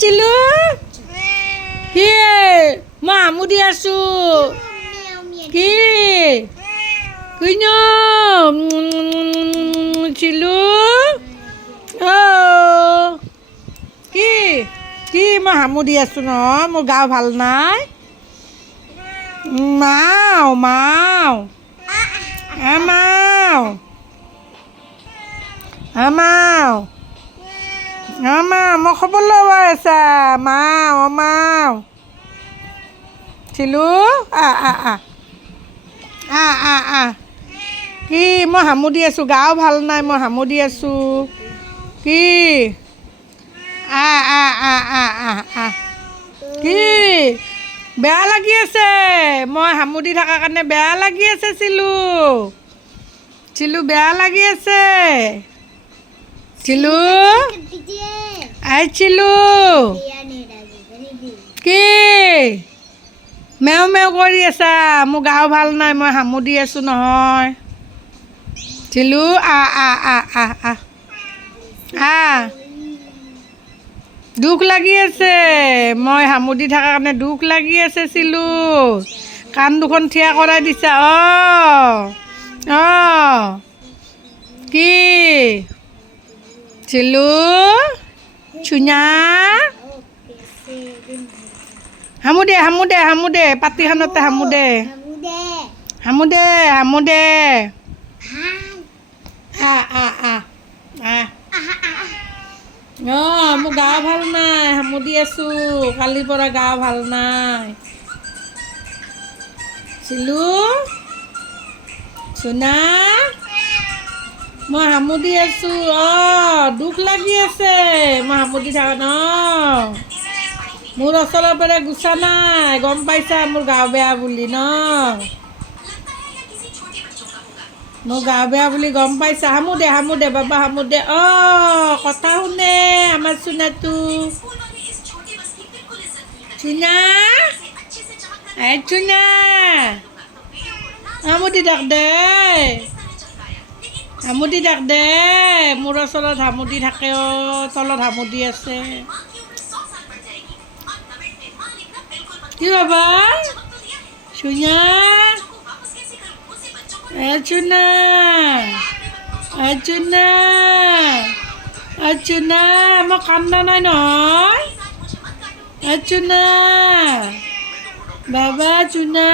চিলু কি মই আমুদি আছো কি কিনো চিলু অ কি কি মই হামুদি আছো নহয় মোৰ গা ভাল নাই মাও মাও আমাও আমাও আমাও মই খবৰ ল'ব আছা মাও আমাও চিলু কি মই হামুদি আছোঁ গাও ভাল নাই মই হামুদি আছোঁ কি কি বেয়া লাগি আছে মই হামুদি থকাৰ কাৰণে বেয়া লাগি আছে চিলু চিলু বেয়া লাগি আছে চিলু আই চিলু কি মেও মেও কৰি আছা মোৰ গাও ভাল নাই মই হামুদি আছোঁ নহয় চিলু দুখ লাগি আছে মই হামুদি থকাৰ কাৰণে দুখ লাগি আছে চিলু কাণ দুখন থিয়া কৰাই দিছা কি চিলু চুনা হামুদে হামুদে হামুদে পাতিখনতে হামুদে হামুদে হামুদে মোৰ গা ভাল নাই হামুদি আছোঁ কালিৰ পৰা গা ভাল নাই চিলু চুনা মই হামুদি আছোঁ দুখ লাগি আছে মই হামুদি থকা মোৰ ওচৰৰ পৰা গুচা নাই গম পাইছা মোৰ গা বেয়া বুলি মোৰ গা বেয়া বুলি গম পাইছা হামুদে হামুদে বাবা হামুদে কথা শুনে আমাৰ চুনাটো চুনা চুনা হামুদি ডাক দে হামুদি ডাক দে মোৰ ওচৰত হামুদি থাকে তলত হামুদি আছে কি বাবা চুনা চুনা চুনা চুনা মই কান্দা নাই নহয় চুনা বাবা চুনা